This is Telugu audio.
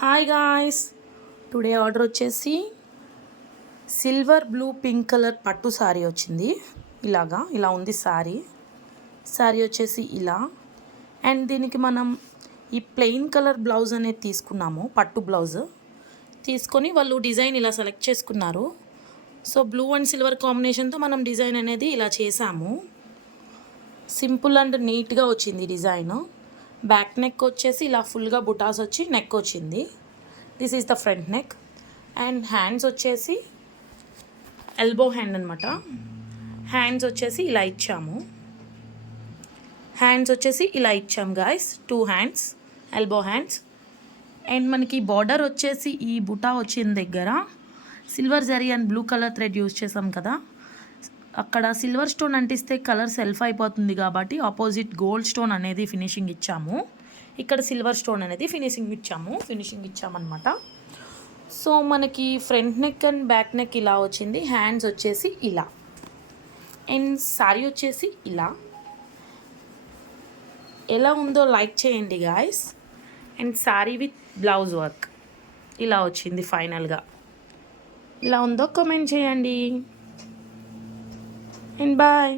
హాయ్ గాయ్స్, టుడే ఆర్డర్ వచ్చేసి సిల్వర్ బ్లూ పింక్ కలర్ పట్టు శారీ వచ్చింది. ఇలా ఉంది శారీ వచ్చేసి ఇలా. అండ్ దీనికి మనం ఈ ప్లెయిన్ కలర్ బ్లౌజ్ అనేది తీసుకున్నాము, పట్టు బ్లౌజ్ తీసుకొని వాళ్ళు డిజైన్ ఇలా సెలెక్ట్ చేసుకున్నారు. సో బ్లూ అండ్ సిల్వర్ కాంబినేషన్తో మనం డిజైన్ అనేది ఇలా చేసాము. సింపుల్ అండ్ నీట్గా వచ్చింది డిజైన్. బ్యాక్ నెక్ వచ్చేసి ఇలా ఫుల్గా బుటాస్ వచ్చి నెక్ వచ్చింది. This is the front neck. And hands వచ్చేసి ఎల్బో హ్యాండ్ అనమాట. హ్యాండ్స్ వచ్చేసి ఇలా ఇచ్చాము. Guys, 2 hands, elbow hands. And మనకి బార్డర్ వచ్చేసి ఈ బుటా వచ్చిన దగ్గర silver zari and blue colour thread use చేసాం కదా, అక్కడ సిల్వర్ స్టోన్ అంటిస్తే కలర్ సెల్ఫ్ అయిపోతుంది కాబట్టి ఆపోజిట్ గోల్డ్ స్టోన్ అనేది ఫినిషింగ్ ఇచ్చాము. ఇక్కడ సిల్వర్ స్టోన్ అనేది ఫినిషింగ్ ఇచ్చామన్నమాట. సో మనకి front neck and back neck ఇలా వచ్చింది. హ్యాండ్స్ వచ్చేసి ఇలా. అండ్ శారీ వచ్చేసి ఇలా. ఎలా ఉందో లైక్ చేయండి guys. And sari with blouse work ఇలా వచ్చింది ఫైనల్గా. ఇలా ఉందో కామెంట్ చేయండి. And bye.